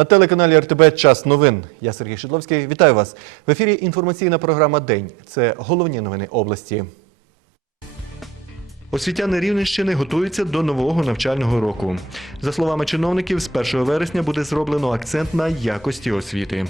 На телеканалі РТБ Час новин. Я Сергій Шидловський. Вітаю вас. В ефірі інформаційна програма День. Це головні новини області. Освітяни Рівненщини готуються до нового навчального року. За словами чиновників, з 1 вересня буде зроблено акцент на якості освіти.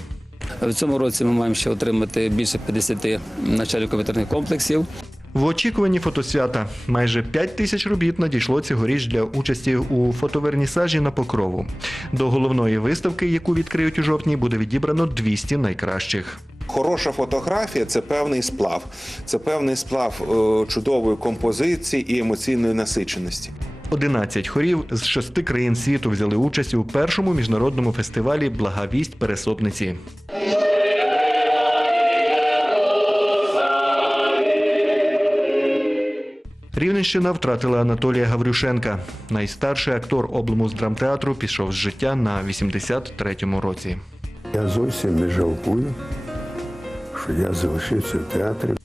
В цьому році ми маємо ще отримати більше 50 навчально-комп'ютерних комплексів. В очікуванні фотосвята майже 5 тисяч робіт надійшло цьогоріч для участі у фотовернісажі на покрову. До головної виставки, яку відкриють у жовтні, буде відібрано 200 найкращих. Хороша фотографія це певний сплав. Це певний сплав е, чудової композиції і емоційної насиченості. 11 хорів з шести країн світу взяли участь у першому міжнародному фестивалі Благовість пересопниці. Рівненщина втратила Анатолія Гаврюшенка. Найстарший актор обломус драмтеатру пішов з життя на 83-му році. Я зовсім не жалкую, що я залишився в театрі.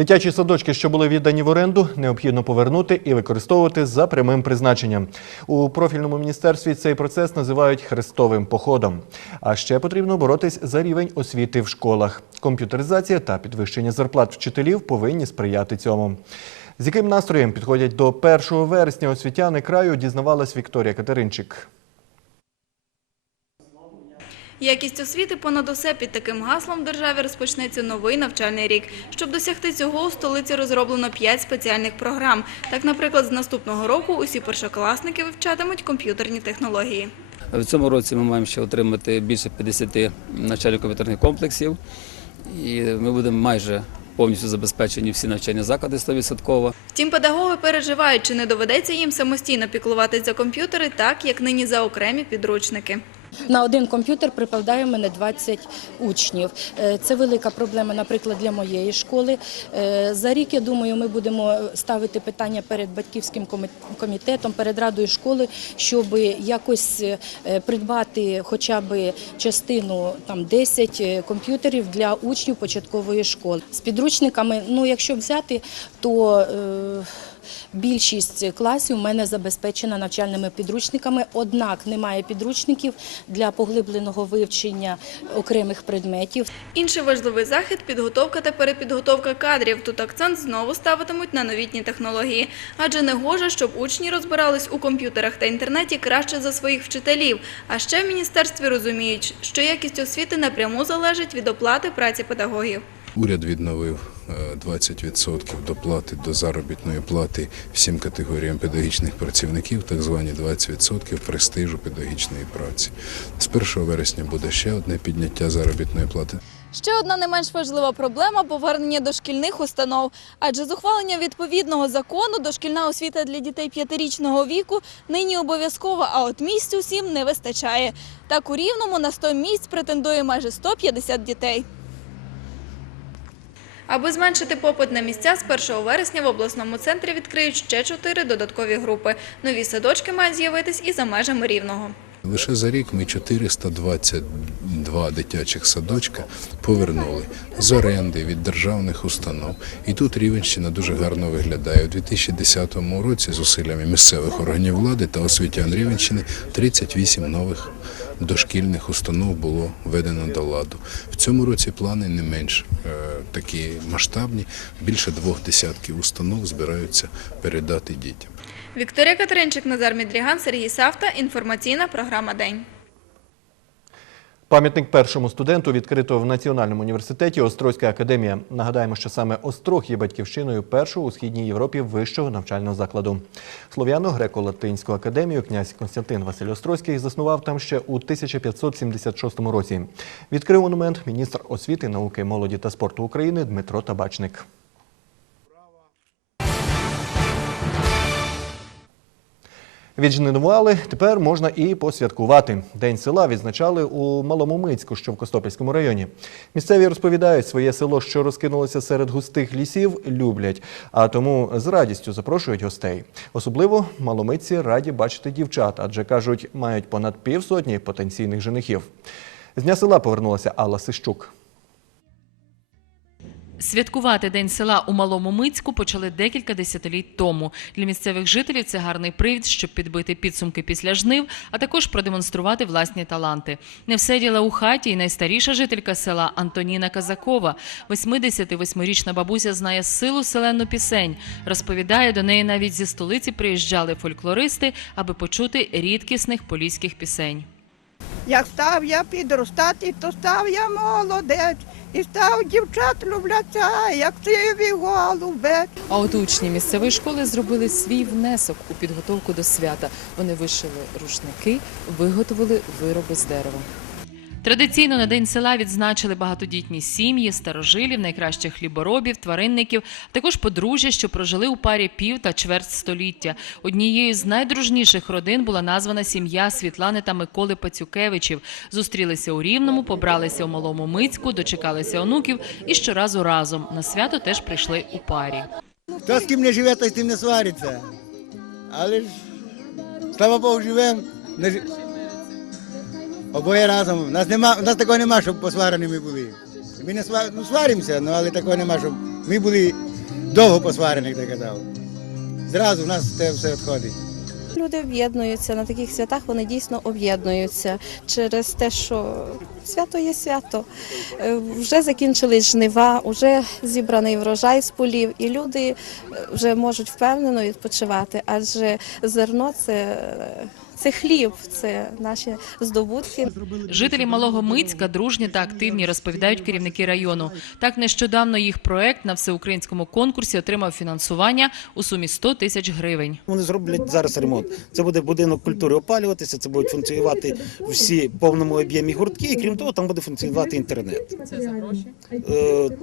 Дитячі садочки, що були віддані в оренду, необхідно повернути і використовувати за прямим призначенням. У профільному міністерстві цей процес називають хрестовим походом. А ще потрібно боротись за рівень освіти в школах. Комп'ютеризація та підвищення зарплат вчителів повинні сприяти цьому. З яким настроєм підходять до 1 вересня освітяни краю, дізнавалась Вікторія Катеринчик. Якість освіти понад усе під таким гаслом в державі розпочнеться новий навчальний рік. Щоб досягти цього, у столиці розроблено 5 спеціальних програм. Так, наприклад, з наступного року усі першокласники вивчатимуть комп'ютерні технології. В цьому році ми маємо ще отримати більше 50 навчально-комп'ютерних комплексів. І ми будемо майже повністю забезпечені всі навчальні заклади 100%. Втім, педагоги переживають, чи не доведеться їм самостійно піклуватись за комп'ютери, так як нині за окремі підручники. На один комп'ютер припадає мене 20 учнів. Е, Це велика проблема, наприклад, для моєї школи. Е, За рік, я думаю, ми будемо ставити питання перед батьківським комітетом, перед радою школи, щоб якось е, придбати хоча б частину там 10 е, комп'ютерів для учнів початкової школи. З підручниками, ну якщо взяти, то Більшість класів у мене забезпечена навчальними підручниками, однак немає підручників для поглибленого вивчення окремих предметів. Інший важливий захід – підготовка та перепідготовка кадрів. Тут акцент знову ставитимуть на новітні технології. Адже не гоже, щоб учні розбирались у комп'ютерах та інтернеті краще за своїх вчителів. А ще в міністерстві розуміють, що якість освіти напряму залежить від оплати праці педагогів. Уряд відновив 20% доплати до заробітної плати всім категоріям педагогічних працівників, так звані 20% престижу педагогічної праці. З 1 вересня буде ще одне підняття заробітної плати. Ще одна не менш важлива проблема – повернення дошкільних установ. Адже з ухваленням відповідного закону дошкільна освіта для дітей п'ятирічного віку нині обов'язкова, а от місць усім не вистачає. Так у Рівному на 100 місць претендує майже 150 дітей. Аби зменшити попит на місця, з 1 вересня в обласному центрі відкриють ще чотири додаткові групи. Нові садочки мають з'явитись і за межами Рівного. Лише за рік ми 422 дитячих садочка повернули з оренди від державних установ. І тут Рівенщина дуже гарно виглядає. У 2010 році з усиллями місцевих органів влади та освітян Рівенщини 38 нових дошкільних установ було введено до ладу. В цьому році плани не менш е, такі масштабні. Більше двох десятків установ збираються передати дітям. Вікторія Катеринчик, Назар Мідріган, Сергій Савта. Інформаційна програма «День». Пам'ятник першому студенту відкрито в Національному університеті Острозька академія. Нагадаємо, що саме Острог є батьківщиною першого у східній Європі вищого навчального закладу. Слов'яно-греко-латинську академію князь Константин Василь Острозький заснував там ще у 1576 році. Відкрив монумент міністр освіти, науки, молоді та спорту України Дмитро Табачник. Віджнивали, тепер можна і посвяткувати. День села відзначали у Малому Мицьку, що в Костопільському районі. Місцеві розповідають, своє село, що розкинулося серед густих лісів, люблять, а тому з радістю запрошують гостей. Особливо маломитці раді бачити дівчат, адже кажуть, мають понад півсотні потенційних женихів. З дня села повернулася Алла Сищук. Святкувати День села у Малому Мицьку почали декілька десятиліть тому. Для місцевих жителів це гарний привід, щоб підбити підсумки після жнив, а також продемонструвати власні таланти. Не все діло у хаті, і найстаріша жителька села Антоніна Казакова. 88-річна бабуся знає силу селену пісень. Розповідає, до неї навіть зі столиці приїжджали фольклористи, аби почути рідкісних поліських пісень. Як став я підростати, то став я молодець, і став дівчат любляться, як циві голубець. А от учні місцевої школи зробили свій внесок у підготовку до свята. Вони вишили рушники, виготовили вироби з дерева. Традиційно на День села відзначили багатодітні сім'ї, старожилів, найкращих хліборобів, тваринників, а також подружжя, що прожили у парі пів та чверть століття. Однією з найдружніших родин була названа сім'я Світлани та Миколи Пацюкевичів. Зустрілися у Рівному, побралися у Малому Мицьку, дочекалися онуків і щоразу разом. На свято теж прийшли у парі. Хто з ким не живе, той з тим не свариться. Але ж, слава Богу, живемо. Обоє разом. У нас, нема, у нас такого нема, щоб посвареними були. Ми не сва... ну, сваримося, ну, але такого нема, щоб ми були довго посварені, як казав. Зразу в нас це все відходить. Люди об'єднуються на таких святах, вони дійсно об'єднуються через те, що свято є свято. Е, Вже закінчились жнива, вже зібраний врожай з полів, і люди е, вже можуть впевнено відпочивати, адже зерно це, е, це хліб, це наші здобутки. Жителі Малого Мицька дружні та активні, розповідають керівники району. Так нещодавно їх проект на всеукраїнському конкурсі отримав фінансування у сумі 100 тисяч гривень. Вони зроблять зараз ремонт. Це буде будинок культури опалюватися, це будуть функціонувати всі в повному об'ємі гуртки, і крім того, там буде функціонувати інтернет. Це за гроші?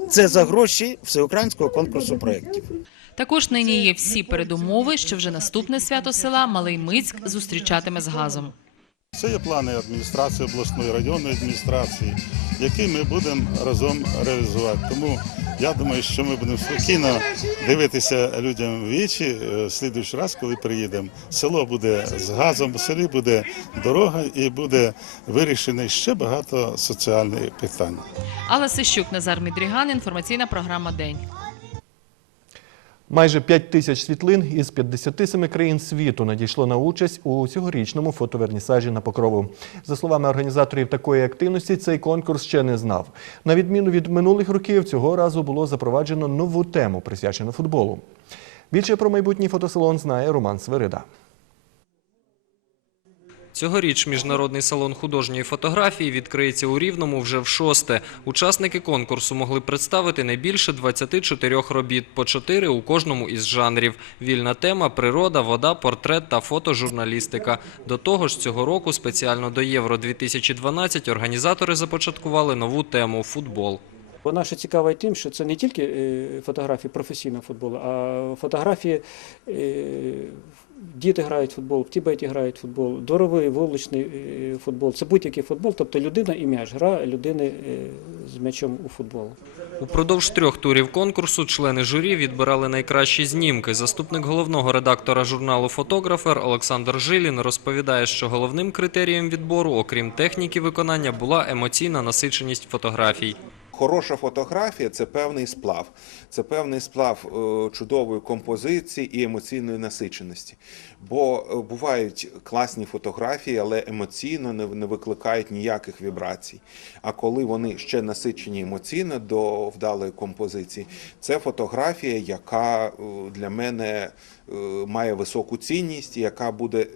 Це за гроші всеукраїнського конкурсу проєктів. Також нині є всі передумови, що вже наступне свято села Малий Мицьк зустрічатиме з газом. Це є плани адміністрації обласної районної адміністрації, які ми будемо разом реалізувати. Тому я думаю, що ми будемо спокійно дивитися людям в вічі е, слідуючий раз, коли приїдемо. Село буде з газом, в селі буде дорога і буде вирішено ще багато соціальних питань. Алла Сищук, Назар Мідріган, інформаційна програма День. Майже 5 тисяч світлин із 57 країн світу надійшло на участь у цьогорічному фотовернісажі на Покрову. За словами організаторів такої активності, цей конкурс ще не знав. На відміну від минулих років, цього разу було запроваджено нову тему, присвячену футболу. Більше про майбутній фотосалон знає Роман Свирида. Цьогоріч міжнародний салон художньої фотографії відкриється у Рівному вже в шосте. Учасники конкурсу могли представити не більше 24 робіт, по 4 у кожному із жанрів. Вільна тема – природа, вода, портрет та фотожурналістика. До того ж, цього року спеціально до Євро-2012 організатори започаткували нову тему – футбол. Вона ще цікава й тим, що це не тільки е, фотографії професійного футболу, а фотографії е, діти грають в футбол, в Тібеті грають в футбол, дворовий, вуличний е, футбол. Це будь-який футбол, тобто людина і м'яч, гра людини е, з м'ячом у футбол. Упродовж трьох турів конкурсу члени журі відбирали найкращі знімки. Заступник головного редактора журналу «Фотографер» Олександр Жилін розповідає, що головним критерієм відбору, окрім техніки виконання, була емоційна насиченість фотографій. Хороша фотографія це певний сплав. Це певний сплав е, чудової композиції і емоційної насиченості. Бо е, бувають класні фотографії, але емоційно не, викликають ніяких вібрацій. А коли вони ще насичені емоційно до вдалої композиції, це фотографія, яка е, для мене має високу цінність, яка буде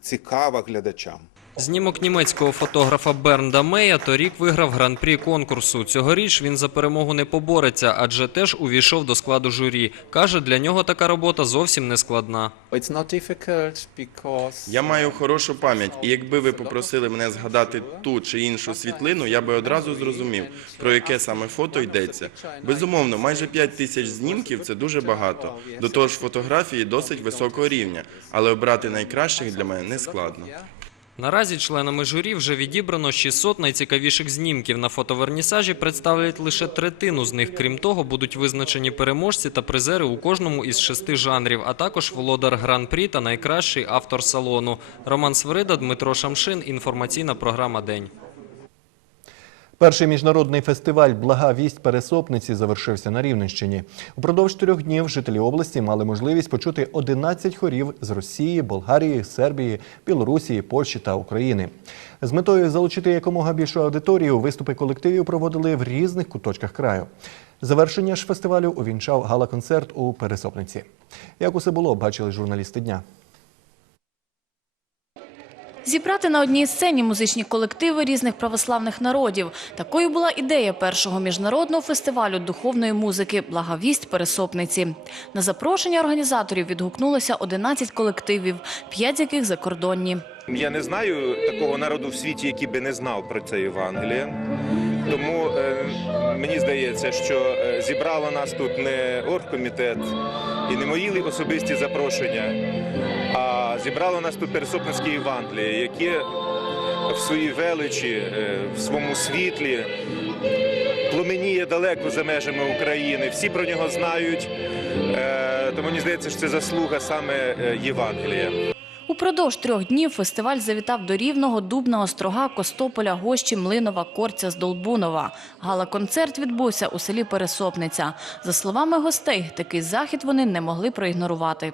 цікава глядачам. Знімок німецького фотографа Бернда Мея торік виграв гран-прі конкурсу. Цьогоріч він за перемогу не побореться, адже теж увійшов до складу журі. Каже, для нього така робота зовсім не складна. Я маю хорошу пам'ять, і якби ви попросили мене згадати ту чи іншу світлину, я би одразу зрозумів, про яке саме фото йдеться. Безумовно, майже 5 тисяч знімків це дуже багато. До того ж, фотографії досить високого рівня, але обрати найкращих для мене не складно. Наразі членами журі вже відібрано 600 найцікавіших знімків. На фотовернісажі представлять лише третину з них. Крім того, будуть визначені переможці та призери у кожному із шести жанрів, а також володар гран-прі та найкращий автор салону. Роман Свирида, Дмитро Шамшин. Інформаційна програма День. Перший міжнародний фестиваль Блага вість пересопниці завершився на Рівненщині. Упродовж трьох днів жителі області мали можливість почути 11 хорів з Росії, Болгарії, Сербії, Білорусі, Польщі та України. З метою залучити якомога більшу аудиторію виступи колективів проводили в різних куточках краю. Завершення ж фестивалю увінчав гала-концерт у Пересопниці. Як усе було, бачили журналісти дня. Зібрати на одній сцені музичні колективи різних православних народів. Такою була ідея першого міжнародного фестивалю духовної музики Благовість Пересопниці. На запрошення організаторів відгукнулося 11 колективів, 5 з яких закордонні. Я не знаю такого народу в світі, який би не знав про це Євангеліє. Тому е, мені здається, що е, зібрало нас тут не оргкомітет і не мої особисті запрошення, а зібрало нас тут Пересопницьке Євангеліє, яке в своїй величі, е, в своєму світлі пломеніє далеко за межами України. Всі про нього знають. Е, тому мені здається, що це заслуга саме е, Євангелія. Упродовж трьох днів фестиваль завітав до Рівного, Дубна, Острога, Костополя, Гощі, Млинова, Корця, Здолбунова. Гала-концерт відбувся у селі Пересопниця. За словами гостей, такий захід вони не могли проігнорувати.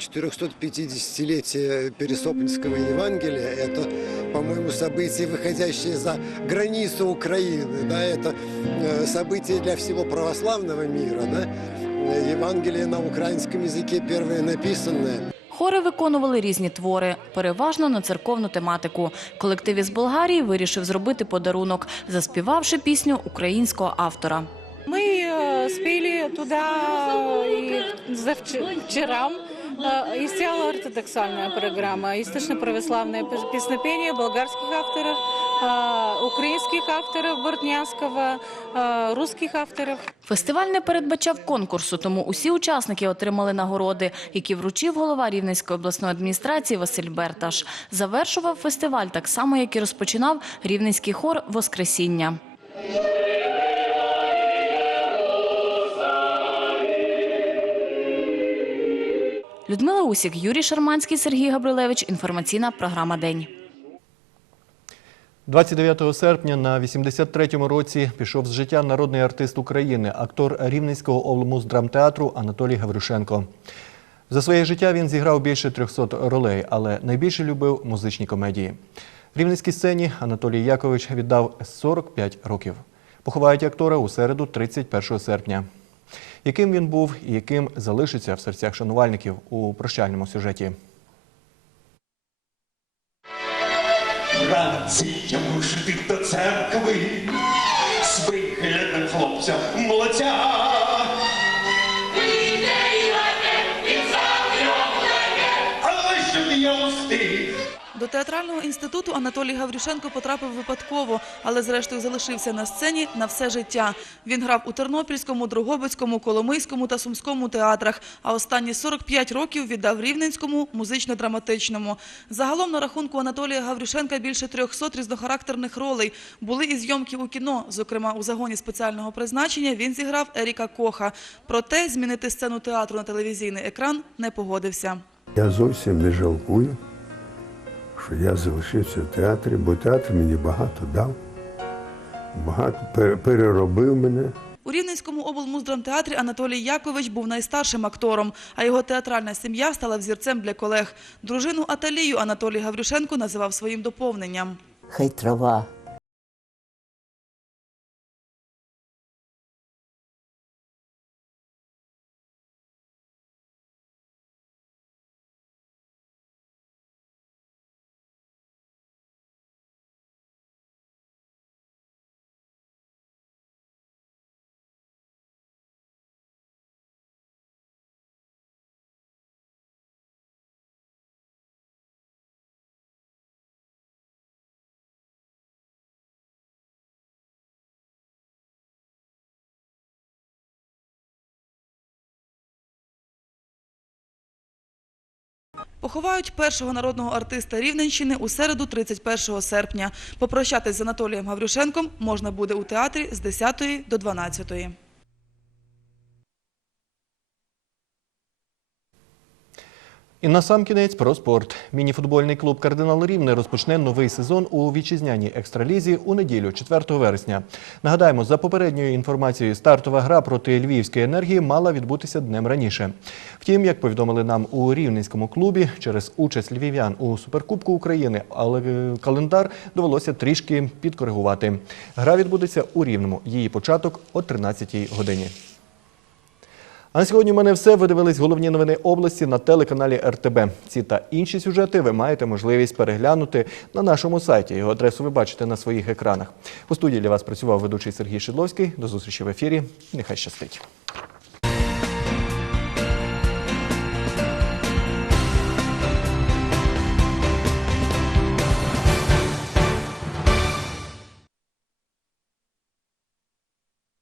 450-летие Пересопницкого Евангелия – это, по-моему, событие, выходящее за границу Украины. Да? Это э, событие для всего православного мира. Да? Э, Евангелие на украинском языке первое написанное. Хори виконували різні твори, переважно на церковну тематику. Колектив із Болгарії вирішив зробити подарунок, заспівавши пісню українського автора. Мы э, спели туда и завчера. Э, И стояла ортодоксальная программа, источно-православное пес- песнопение болгарских авторов, э, украинских авторов Бортнянского, э, русских авторов. Фестиваль не передбачав конкурсу, тому усі учасники отримали нагороди, які вручив голова Рівненської обласної адміністрації Василь Берташ. Завершував фестиваль так само, як і розпочинав рівненський хор Воскресіння. Людмила Усік, Юрій Шарманський, Сергій Габрилевич. Інформаційна програма День. 29 серпня на 83-му році пішов з життя народний артист України, актор Рівненського облмуздрамтеатру Анатолій Гаврюшенко. За своє життя він зіграв більше 300 ролей, але найбільше любив музичні комедії. Рівненській сцені Анатолій Якович віддав 45 років. Поховають актора у середу, 31 серпня. Яким він був і яким залишиться в серцях шанувальників у прощальному сюжеті. Вранці я мушу до церкви з виглядом хлопця молодця. До театрального інституту Анатолій Гаврюшенко потрапив випадково, але зрештою залишився на сцені на все життя. Він грав у Тернопільському, Дрогобицькому, Коломийському та Сумському театрах, а останні 45 років віддав Рівненському музично-драматичному. Загалом на рахунку Анатолія Гаврюшенка більше 300 різнохарактерних ролей. Були і зйомки у кіно, зокрема у загоні спеціального призначення він зіграв Еріка Коха. Проте змінити сцену театру на телевізійний екран не погодився. Я зовсім не жалкую, що я залишився в театрі, бо театр мені багато дав, багато пере- переробив мене. У Рівненському облмуздрамтеатрі Анатолій Якович був найстаршим актором, а його театральна сім'я стала взірцем для колег. Дружину Аталію Анатолій Гаврюшенко називав своїм доповненням. Хай трава Поховають першого народного артиста Рівненщини у середу 31 серпня. Попрощатись з Анатолієм Гаврюшенком можна буде у театрі з 10 до 12. І на сам кінець про спорт. Мініфутбольний клуб Кардинал Рівне розпочне новий сезон у вітчизняній екстралізі у неділю, 4 вересня. Нагадаємо, за попередньою інформацією, стартова гра проти Львівської енергії мала відбутися днем раніше. Втім, як повідомили нам у рівненському клубі, через участь львів'ян у суперкубку України, але е, календар довелося трішки підкоригувати. Гра відбудеться у Рівному. Її початок о 13-й годині. А на сьогодні в мене все. Ви дивились головні новини області на телеканалі РТБ. Ці та інші сюжети ви маєте можливість переглянути на нашому сайті. Його адресу ви бачите на своїх екранах. У студії для вас працював ведучий Сергій Шидловський. До зустрічі в ефірі. Нехай щастить.